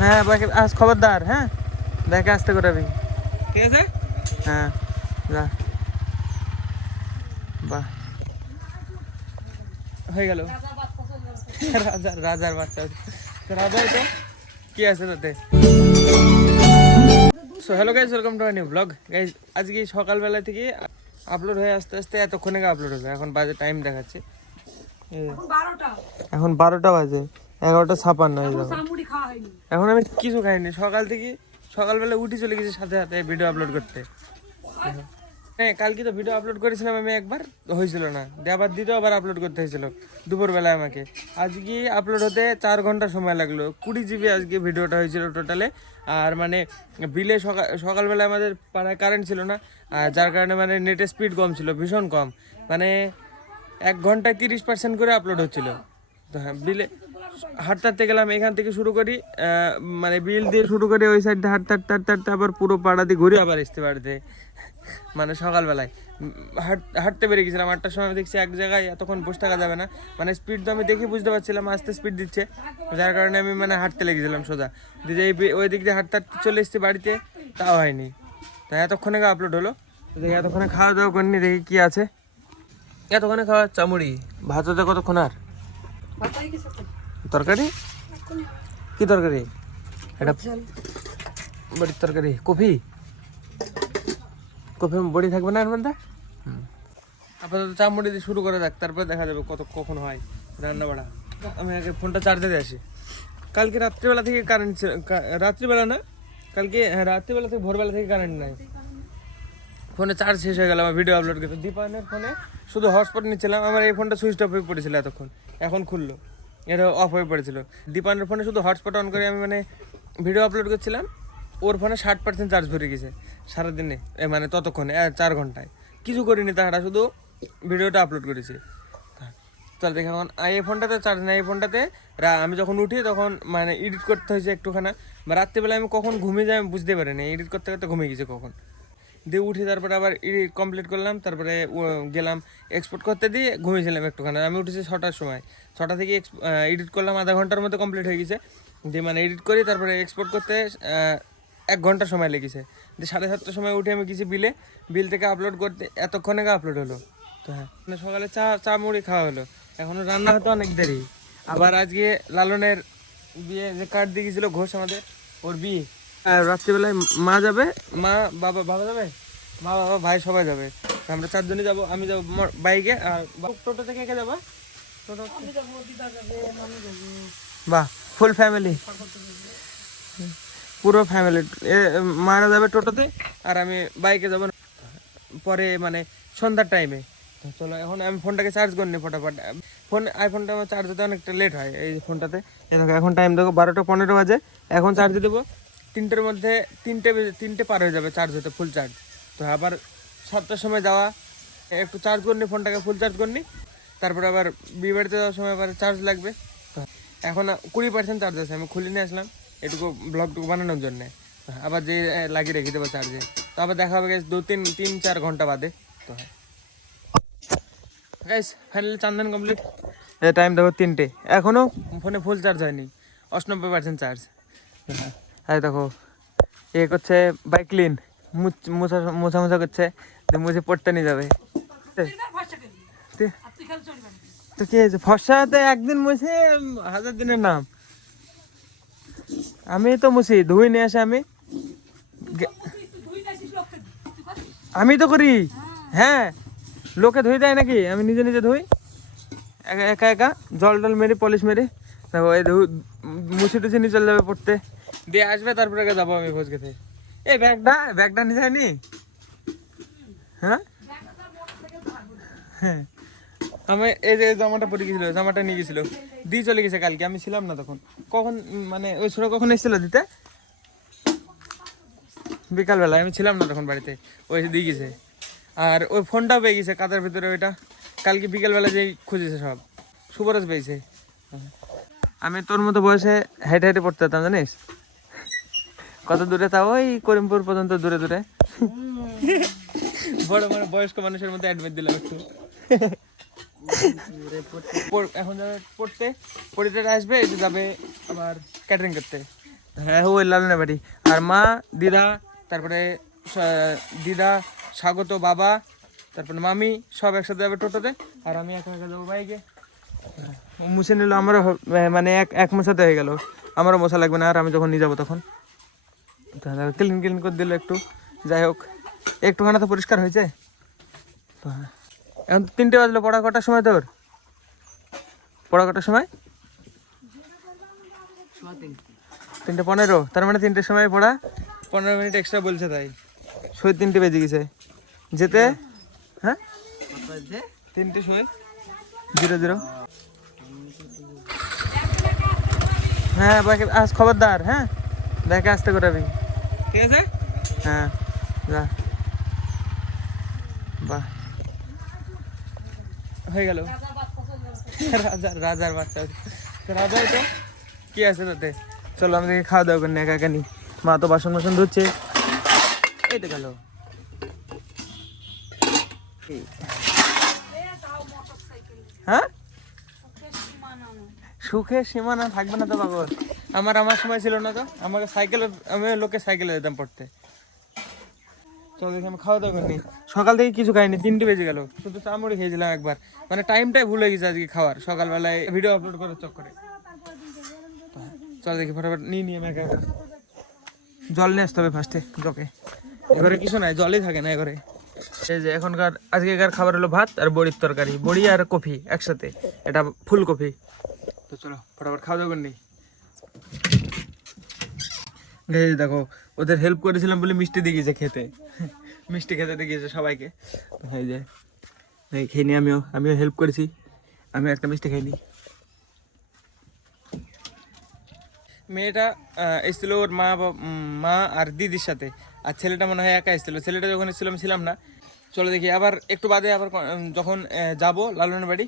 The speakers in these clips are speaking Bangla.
হ্যাঁ আজ খবরদার, হ্যাঁ দেখে আসতে করাবি, ঠিক আছে? হ্যাঁ যা, বাহ হয়ে গেল। রাজার বাচ্চা, তো রাজা তো কি আছে তাতে। So hello guys, welcome to new blog. Guys আজকে সকালবেলা থেকে আপলোড হয়ে আস্তে আস্তে এতক্ষণে আপলোড হলো। এখন বাজে টাইম দেখাচ্ছে, এখন 12টা বাজে, 11:56 হয়ে যাবে। এখন আমি কিছু খাইনি সকাল থেকে, সকালবেলা উঠে চলে গেছি সাথে সাথে ভিডিও আপলোড করতে। হ্যাঁ কালকে তো ভিডিও আপলোড করেছিলাম আমি, একবার হয়েছিল না, আবার দ্বিতীয়বার আপলোড করতে হয়েছিল দুপুরবেলায় আমাকে। আজকে আপলোড হতে 4 ঘন্টা সময় লাগলো। 20 GB আজকে ভিডিওটা হয়েছিল টোটালে। আর মানে বিলে সকালবেলায় আমাদের পাড়ায় কারেন্ট ছিল না, আর যার কারণে মানে নেটের স্পিড কম ছিল, ভীষণ কম, মানে 1 ঘন্টায় 30% করে আপলোড হচ্ছিল। তো হ্যাঁ বিলে হাঁটতে হাঁটতে গেলাম, এখান থেকে শুরু করি, মানে বিল দিয়ে শুরু করে ওই সাইড দিয়ে হাঁটতে হাঁটতে হাঁটতে হাঁটতে আবার পুরো পাড়া দিয়ে ঘুরে আবার আসতে পারতে, মানে সকালবেলায় হাঁটতে পেরে গেছিলাম। 8টার সময় দেখছি এক জায়গায় এতক্ষণ বসে থাকা যাবে না, মানে স্পিড তো আমি দেখে বুঝতে পারছিলাম আস্তে স্পিড দিচ্ছে, যার কারণে আমি মানে হাঁটতে লেগেছিলাম সোজা। দিয়ে ওই দিক দিয়ে হাঁটতে হাঁটতে চলে এসেছি বাড়িতে, তাও হয়নি। তা এতক্ষণে আপলোড হলো, দেখি এতক্ষণে খাওয়া দাওয়া করিনি, দেখি কি আছে। এতক্ষণে খাওয়া চামড়ি ভাত হতে কতক্ষণ আর তরকারি, কি তরকারি? এটা বড়ির তরকারি, কফি কফি বড়ি থাকবে না এর মধ্যে। আপাতত চামড়ি দিয়ে শুরু করে দেখ, তারপরে দেখা যাবে কখন হয় রান্না বাড়া। আমি আগে ফোনটা চার্জে দিয়ে আসি। কালকে রাত্রিবেলা থেকে কারেন্ট ছিল, রাত্রিবেলা না কালকে, হ্যাঁ রাত্রিবেলা থেকে ভোরবেলা থেকে কারেন্ট নাই। ফোনে চার্জ শেষ হয়ে গেল আমার ভিডিও আপলোড করতে। দীপায়নের ফোনে শুধু হটস্পট নিচ্ছিলাম, আমার এই ফোনটা সুইচ অফ হয়ে পড়েছিল এতক্ষণ, এখন খুললো, এটা অফ হয়ে পড়েছিল। দীপায়নের ফোনে শুধু হটস্পট অন করে আমি মানে ভিডিও আপলোড করছিলাম, ওর ফোনে 60% চার্জ ভরে গেছে সারাদিনে, মানে ততক্ষণে 4 ঘন্টায় কিছু করিনি, তাহারা শুধু ভিডিওটা আপলোড করেছি। চল দেখে এখন এই ফোনটাতে চার্জ নেই, এই ফোনটাতে আমি যখন উঠি তখন মানে এডিট করতে হয়েছে একটুখানা, বা রাত্রিবেলায় আমি কখন ঘুমিয়ে যাই আমি বুঝতে পারিনি, এডিট করতে করতে ঘুমিয়ে গেছে কখন। দিয়ে উঠে তারপরে আবার এডিট কমপ্লিট করলাম, তারপরে গেলাম এক্সপোর্ট করতে, দিয়ে ঘুমিয়েছিলাম একটুখানা। আমি উঠেছি 6টার সময়, 6টা থেকে এডিট করলাম, আধা ঘন্টার মধ্যে কমপ্লিট হয়ে গেছে। যে মানে এডিট করি তারপরে এক্সপোর্ট করতে 1 ঘন্টা সময় লেগেছে। দিয়ে 7:30টার সময় উঠে আমি গেছি বিল থেকে আপলোড করতে, এতক্ষণে আপলোড হলো। তো হ্যাঁ সকালে চা মুড়ি খাওয়া হলো, এখনও রান্না হতে অনেক দেরি। আবার আজকে লালনের বিয়ে, যে কার্ড দিয়ে গেছিলো ঘোষ আমাদের, ওর বিয়ে। আর রাত্রিবেলায় মা যাবে, বাবা যাবে, মা বাবা ভাই সবাই যাবে, আমরা 4 জনই যাবো। আমি যাবো বাইকে, আর টোটো থেকে কে যাবে? বাহ, ফুল ফ্যামিলি, পুরো ফ্যামিলি। মারা যাবে টোটোতে, আর আমি বাইকে যাবো পরে, মানে সন্ধ্যার টাইমে। চলো এখন আমি ফোনটাকে চার্জ করিনি ফটাফট, আইফোনটা আমার চার্জ হতে অনেকটা লেট হয় এই ফোনটাতে। দেখো এখন টাইম দেখো 12:15 বাজে, এখন চার্জে দেবো 3টের মধ্যে, 3টে পার হয়ে যাবে চার্জ হতে, ফুল চার্জ। তো আবার 7টার সময় যাওয়া, একটু চার্জ করিনি ফোনটাকে, ফুল চার্জ করিনি, তারপরে আবার বিয়ে বাড়িতে যাওয়ার সময় আবার চার্জ লাগবে। তো এখন 20% চার্জ আছে, আমি খুলে নিয়ে আসলাম এটুকু ব্লগটুকু বানানোর জন্যে, আবার যে লাগিয়ে রেখে দেবো চার্জে। তো আবার দেখা হবে 3-4 ঘন্টা বাদে। তো হ্যাঁ গাইস ফাইনালি চান্দান কমপ্লিট, টাইম দেখো 3টে, এখনও ফোনে ফুল চার্জ হয়নি, 98% চার্জ। হ্যাঁ দেখো এ করছে বাইক ক্লিন, মোছা করছে, মুছে পড়তে নিয়ে যাবে। তো কি হয়েছে, ফর্সাতে একদিন মুছে 1000 দিনের নাম। আমি তো মুছি, ধুই নিয়ে আসে আমি তো করি। হ্যাঁ লোকে ধুই দেয় নাকি, আমি নিজে নিজে ধুই একা একা, জল মেরে পলিশ মেরে। দেখো এই মুছে টুছে নিয়ে চলে যাবে পড়তে, দিয়ে আসবে, তারপরে যাবো আমি ভোজ খেতে। এই ব্যাগটা নিয়ে যায়নি? হ্যাঁ হ্যাঁ আমি এই যে জামাটা পরে গেছিল, জামাটা নিয়ে গেছিল, দিয়ে চলে গেছে কালকে, আমি ছিলাম না তখন। কখন মানে ওই ছোট কখন এসেছিল দিতে? বিকালবেলায়, আমি ছিলাম না তখন বাড়িতে, ওই দিয়ে গেছে। আর ওই ফোনটাও পেয়ে গেছে কাতার ভিতরে, ওইটা কালকে বিকেলবেলা যেই খুঁজেছে সব, সুবরজ পেয়েছে। আমি তোর মতো বয়সে হেঁটে হেঁটে পড়তে যেতাম জানিস, কত দূরে, তা ওই করিমপুর পর্যন্ত দূরে দূরে। বড় মানে বয়স্ক মানুষের মধ্যে অ্যাডমিট দিলাম একটু। এখন যাবে পড়তে, পড়িতে আসবে, এই যে যাবে আবার ক্যাটারিং করতে। হ্যাঁ ওই লালনের বাড়ি। আর মা, দিদা, তারপরে দিদা, স্বাগত, বাবা, তারপরে মামি সব একসাথে যাবে টোটোতে, আর আমি একা একা যাবো বাইকে। মুছে নিল আমারও, মানে এক মোছাতে হয়ে গেল, আমারও মোছা লাগবে না আর আমি যখন নিয়ে যাবো তখন। ক্লিন ক্লিন করে দিল একটু, যাই হোক একটুখানা তো পরিষ্কার হয়েছে। তো হ্যাঁ, এখন 3টে বাজলো। পড়া কটার সময় তোর? পড়া কটার সময়? 3:15। তার মানে 3টের সময় পড়া, 15 মিনিট এক্সট্রা বলছে, তাই 3:30 বেজে গেছে যেতে। হ্যাঁ 3:00 হ্যাঁ বাকি আজ খবরদার, হ্যাঁ দেখে আসতে করাবি, ঠিক আছে? হ্যাঁ যা, বাহ হয়ে গেল। রাজার বাচ্চা, রাজা তো কি আছে তাতে। চলো আমাদেরকে খাওয়া দাওয়া করি না, একা একা নি। মা তো বাসন বাসন ধুচ্ছে। এই তো গেল। হ্যাঁ সুখের সীমানা থাকবে না তো পাগল। আমার সময় ছিল না তো, আমাকে সাইকেলে, আমি লোকে সাইকেলে যেতাম পড়তে। চলো দেখি আমি খাওয়া দাওয়া করিনি, সকাল থেকে কিছু খাইনি, 3টে বেজে গেল, শুধু চামড়ি খেয়েছিলাম একবার, মানে টাইমটাই ভুলে গেছে আজকে খাওয়ার, সকালবেলায় ভিডিও আপলোড করার চক্করে। চল দেখি ফটাফট নিয়ে আমি একা একা। জল নিয়ে আসতে হবে ফার্স্টে, জকে এবারে কিছু নাই, জলই থাকে না এবারে। এই যে এখনকার আজকেকার খাবার হলো ভাত আর বড়ির তরকারি, বড়ি আর কফি একসাথে, এটা ফুলকপি। তো চলো ফটাফট খাওয়া দাওয়া করি। এই দেখো ওদের হেল্প করেছিলাম বলে মিষ্টি দিয়ে গিয়েছে খেতে, মিষ্টি খেতে দিয়ে গিয়েছে সবাইকে। এই যে খেয়ে নি, আমিও হেল্প করেছি, আমিও একটা মিষ্টি খাইনি। মেয়েটা এসেছিল ওর মা আর দিদির সাথে, আর ছেলেটা মনে হয় একা এসেছিলো। ছেলেটা যখন এসেছিলো আমি ছিলাম না। চলো দেখি আবার একটু বাদে আবার যখন যাবো লালনের বাড়ি,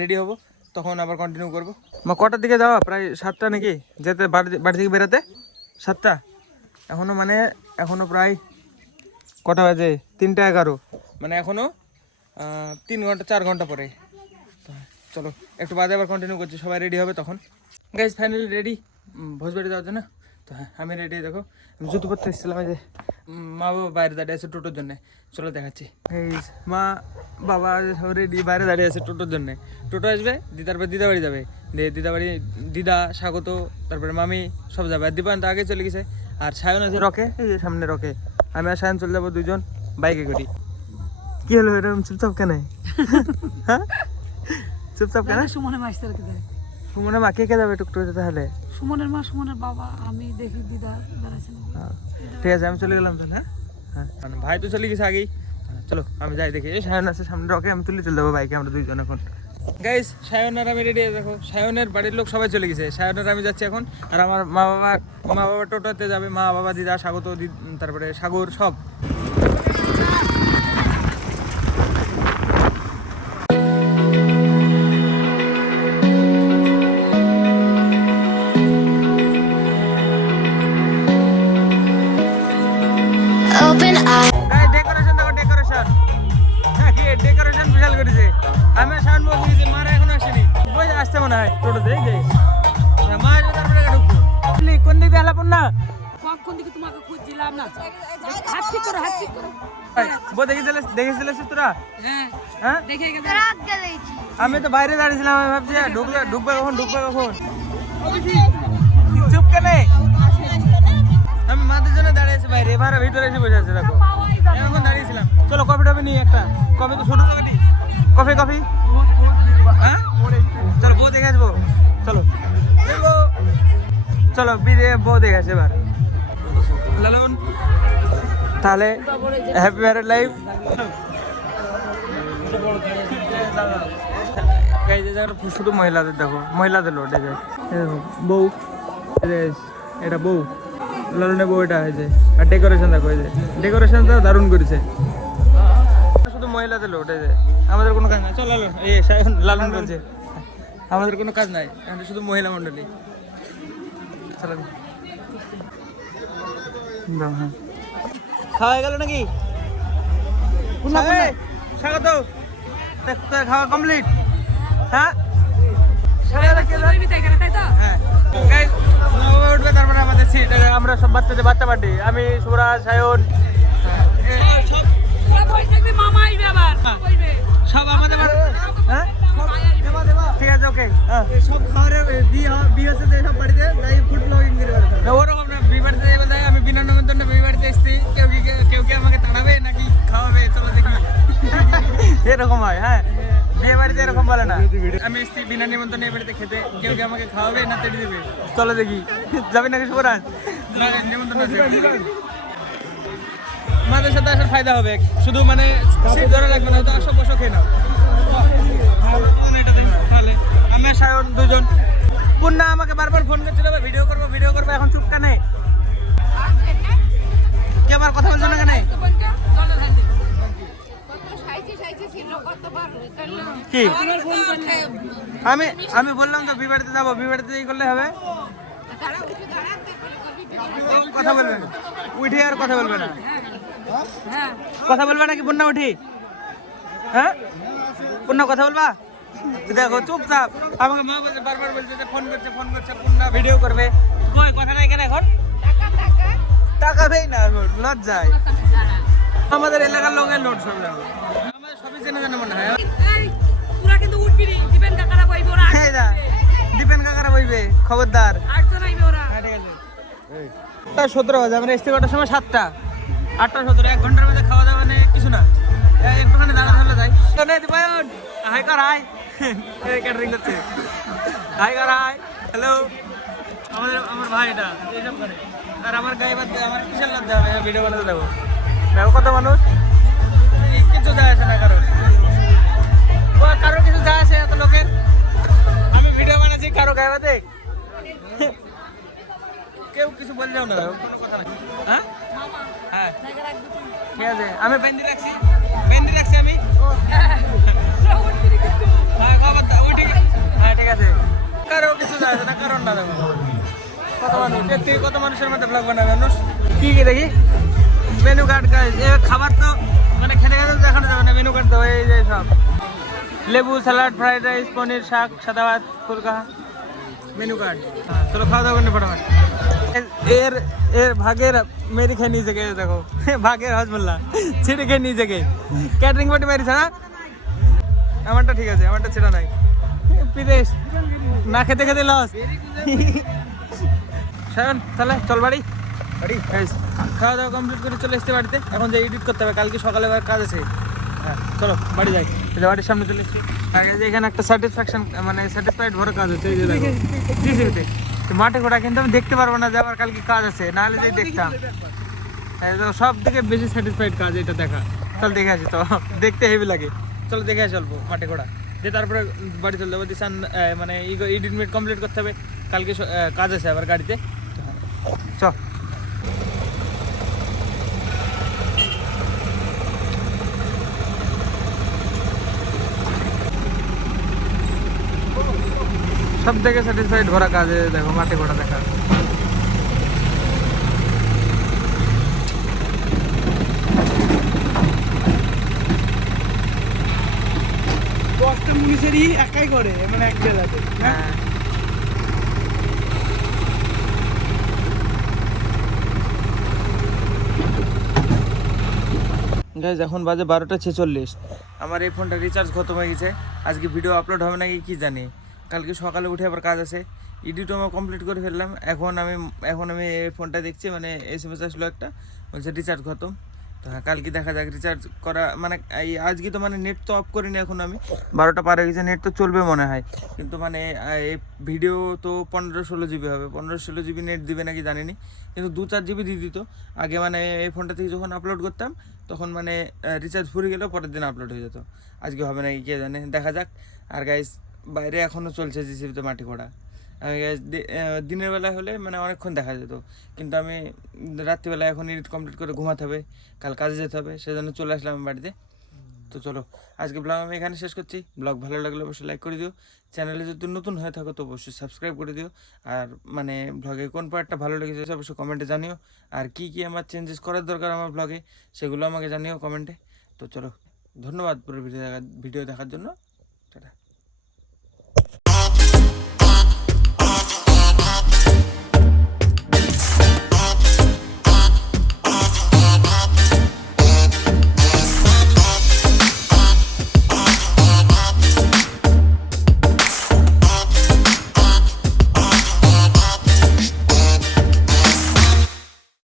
রেডি হব, তখন আবার কন্টিনিউ করবো। মা কটার দিকে যাওয়া? প্রায় 7টা নাকি যেতে, বাড়ি থেকে বেরোতে 7টা। এখনো প্রায় কটা বাজে? 3:11, মানে এখনো 3 ঘন্টা 4 ঘন্টা পরে। চলো একটু বাদে আবার কন্টিনিউ করছি, সবাই রেডি হবে তখন। গাইজ ফাইনালি রেডি ভোজবাড়ি যাওয়ার জন্য। তো হ্যাঁ আমি রেডি, দেখো জুতো পরতে এসেছিলাম, এই যে মা বাবা বাইরে দাঁড়িয়ে আছে টোটোর জন্য। চলো দেখাচ্ছি। মা বাবা সব রেডি, বাইরে দাঁড়িয়ে আছে টোটোর জন্য। টোটো আসবে, তারপরে দিদা বাড়ি যাবে, দিদা বাড়ি দিদা, স্বাগত, তারপরে মামি সব যাবে। আর দীপায়ন তো আগে চলে গেছে। আর সায়ন আছে রকে, এই যে সামনে রকে। আমি আর সায়ন চলে যাবো 2জন বাইকে করি। কি হলো এরকম চুপচাপ কেন? হ্যাঁ চুপচাপ কেন? সুমনের মা আসতে রেখে দেয়। সুমনের মা কে কে যাবে টুকটুকে তাহলে? সুমনের মা, সুমনের বাবা, আমি দেখি দিদা বেড়াচ্ছে। ঠিক আছে আমি চলে গেলাম তাহলে। হ্যাঁ মানে ভাই তো চলে গেছে আগেই। চলো আমি যাই দেখি। এই সায়ন আছে সামনে রকে, আমি তুলে চলে যাবো বাইকে, আমরা 2জন এখন। গাইস সায়ন আর আমি রেডি, দেখো সায়নের বাড়ির লোক সবাই চলে গেছে, সায়ন আর আমি যাচ্ছি এখন। আর আমার মা বাবা টোটোতে যাবে, মা বাবা দিদা স্বাগত, তারপরে সাগর সব। ডেকোরেশন বিশাল করেছে। আমি সায়ন বলছি যে মারা এখনো আসেনি, আসতে মনে হয় টোটোতে। এই যে মা আসবে তারপরে ঢুকবো। কোন দিকে হেলাপন না, কোন দিকে তোমাকে খুঁজছিলাম না। হাত ঠিক করো, হাত ঠিক করো। বউ দেখেছিলিস তোরা? হ্যাঁ হ্যাঁ দেখে গেছে। আমি তো বাইরে দাঁড়িয়েছিলাম, আমি ভাবছি ঢুকবে কখন। চুপ কেনে? আমি মাদের জন্য দাঁড়িয়েছি বাইরে, এবার ভিতরে এসে বসে আছে, দেখো এখন দাঁড়িয়েছিলাম। চলো কফি টফি নিই একটা, কফি তো ছোট কফি। হ্যাঁ চলো বউ দেখে আসবো। চলো বউ দেখে আসে এবার। লালন তাহলে হ্যাপি ম্যারেড লাইফ। শুধু মহিলাদের, দেখো মহিলাদের লোট। বউ, এটা বউ, লালনের বউ এটা হয়েছে। আর ডেকোরেশন দেখো, এই যে ডেকোরেশনটা দারুণ করেছে। শুধু মহিলাদের লোট, এই যে আমাদের কোনো কাজ নাই। চল লালন, এই লালন বলছে আমাদের কোনো কাজ নাই, আমাদের শুধু মহিলা মন্ডলী। চলো হ্যাঁ খাওয়া গেল নাকি? স্বাগত, খাওয়া কমপ্লিট। হ্যাঁ উঠবে, তারপরে আমাদের সিট আমরা সব বাচ্চাদের বাচ্চা পার্টি, আমি সুরাজ সায়ন সব তোরা বই থাকবি, মামা আইবে আবার কইবে সব আমাদের হ্যাঁ ঠিক আছে ওকে সব খাওয়ারে বিয়ে হচ্ছে যে সব বাড়িতে যাই ফুড ব্লগিং করে বেড়াতে ওরকম না, বিয়ে বাড়িতে যাই বলতে আমি বিনা নিমন্ত্রণে বিয়ে বাড়িতে এসেছি, কেউ কি আমাকে তাড়াবে নাকি খাওয়াবে চলো দেখি এরকম হয়। হ্যাঁ বিয়ে বাড়িতে এরকম বলে না, আমি এসেছি বিনা নিমন্ত্রণে এই বাড়িতে খেতে, কেউ কি আমাকে খাওয়াবে না তেড়ে দেবে চলো দেখি যাবি নাকি সুরাজ? না নিমন্ত্রণ আছে। আমাদের সাথে আসার ফায়দা হবে, শুধু মানে সিট ধরে লাগবে না, হয়তো আসো বসো খেয়ে নাও। তাহলে আমি আর সায়ন দুজন। পূর্ণা আমাকে বারবার ফোন করছিল ভিডিও করবো, এখন চুপ কেন? কে আবার কথা বলছো না কেন? কি আমি বললাম তো বিবাড়িতে যাবো, বিবাড়িতে এই করলে হবে, কথা বলবে না উঠে আর কথা বলবে না, কথা বলবে নাকি পূর্ণা উঠি? হ্যাঁ পূর্ণা কথা বলবা? দেখো চুপচাপ, আমাকে মা বলছে বারবার বলছে যে ফোন করছে পূর্ণা ভিডিও করবে, কই কথা নাই কেন এখন? টাকা দেই না এখন লজ্জায়, আমাদের এলাকার লোকের লোড সব আমাদের সবই জেনে জানে মনে হয়। তোরা কিন্তু উঠবি নি, দিবেন কাকারা বইবে ওরা, হ্যাঁ দা দীপেন কাকারা বইবে, খবরদার। 8 জন আইবে ওরা। হ্যাঁ ঠিক আছে 8:17 বাজে, আমরা এসতে কটার সময় 7টা, 8:17, 1 ঘন্টার মধ্যে খাওয়া দাওয়া মানে কিছু না, একটুখানি দাঁড়া ধরলে যাই। দীপায়ন হাই কর, হাই ক্যাটারিং করছে, হাই কর, হাই হ্যালো। আমার ভাই এটা এইসব করে, আর আমার গায়ে বাদ আমার কিসের লজ্জা হবে ভিডিও বানাতে দেবো? দেখো কত মানুষ, কিছু যায় আসে না কারোর কিছু যায় আসে এত লোকের, আমি ভিডিও বানাচ্ছি কারো গায়ে বাদে কেউ কিছু বললেও না, কোনো কথা নাই। হ্যাঁ হ্যাঁ ঠিক আছে, আমি বেন্দি রাখছি আমি। হ্যাঁ খবরদার, ও ঠিক আছে, হ্যাঁ ঠিক আছে, কারো কিছু যায় আসে না, কারণ না দেখো কত মানুষ, এর থেকে কত মানুষের মধ্যে ব্লগ বানাবে মানুষ। কি দেখি মেনু কার্ড, খাবার তো মানে খেতে খেতে দেখানো যাবে না, মেনু কার্ড দেবো এই যে সব লেবু, স্যালাড, ফ্রাইড রাইস, পনির, শাক, সাদা ভাত, ফুলকা, মেনু কার্ড। হ্যাঁ চলো খাওয়া দাওয়া করতে ফটাফট। এর ভাগের মেরি খেয়ে নিয়ে গেছে, দেখো ভাগের হজমুল্লাহ ছিঁড়ে খেয়ে নিয়ে গেছে, ক্যাটারিং পার্টি মেরেছে না, আমারটা ঠিক আছে, আমারটা ছেড়া নাই, বিদেশ না খেতে খেতে লস। সায়ন তাহলে চল বাড়ি, খাওয়া দাওয়া কমপ্লিট করে চলে এসছে বাড়িতে, এখন যে এডিট করতে হবে, কালকে সকালে আবার কাজ আছে। হ্যাঁ চলো বাড়ি যাই, বাড়ির সামনে চলে এসছি, আগে যে এখানে একটা স্যাটিসফ্যাকশন মানে স্যাটিসফাইড ভরে কাজ হচ্ছে, এই যে দেখো জিসিবিতে মাঠে ঘোড়া, কিন্তু আমি দেখতে পারবো না যে আবার কালকে কাজ আছে, নাহলে যে দেখতাম। সব থেকে বেশি স্যাটিসফাইড কাজ এটা দেখা, চল দেখে আসি তো, দেখতে হেভি লাগে, চলো দেখে আসি অল্প মাঠে ঘোড়া দিয়ে তারপরে বাড়ি চলে যাবো, দিশান মানে এডিট মিট কমপ্লিট করতে হবে, কালকে কাজ আছে আবার গাড়িতে, চ। সব থেকে স্যাটিসফাইড ভরা কাজে দেখো মাঠে ঘোড়া দেখা। দশটা মুনিশেরই একাই করে মানে এক জেলাতে। হ্যাঁ গাইজ এখন বাজে 12:46, আমার এই ফোনটা রিচার্জ খতম হয়ে গেছে, আজকে ভিডিও আপলোড হবে নাকি কি জানি, কালকে সকালে উঠে আবার কাজ আছে, এডিটও আমি কমপ্লিট করে ফেললাম। এখন আমি এই ফোনটা দেখছি, মানে SMS আসলো একটা, বলছে রিচার্জ খতম। তো হ্যাঁ কালকে দেখা যাক রিচার্জ করা, মানে এই আজকে তো মানে নেট তো অফ করিনি এখন, আমি 12টা পার হয়ে গেছে, নেট তো চলবে মনে হয়, কিন্তু মানে এই ভিডিও তো 15-16 জিবি হবে, 15-16 জিবি নেট দিবে নাকি জানিনি, কিন্তু 2-4 জিবি দিয়ে দিত আগে, মানে এই ফোনটা থেকে যখন আপলোড করতাম তখন মানে রিচার্জ ফুরিয়ে গেলেও পরের দিন আপলোড হয়ে যেত, আজকে হবে নাকি কে জানে, দেখা যাক। আর গাইস বাইরে এখনও চলছে জিসিবিতে মাটি ঘোড়া, দিনের বেলায় হলে মানে অনেকক্ষণ দেখা যেত, কিন্তু আমি রাত্রিবেলায় এখন এডিট কমপ্লিট করে ঘুমাতে হবে, কাল কাজে যেতে হবে, সেজন্য চলে আসলাম বাড়িতে। তো চলো আজকে ব্লগ আমি এখানে শেষ করছি, ব্লগ ভালো লাগলে অবশ্যই লাইক করে দিও, চ্যানেলে যদি নতুন হয়ে থাকো তো অবশ্যই সাবস্ক্রাইব করে দিও, আর মানে ব্লগে কোন পার্টটা ভালো লেগেছে অবশ্যই কমেন্টে জানিও, আর কি কি আমার চেঞ্জেস করার দরকার আমার ব্লগে সেগুলো আমাকে জানিও কমেন্টে। তো চলো ধন্যবাদ পুরো ভিডিও দেখার জন্য।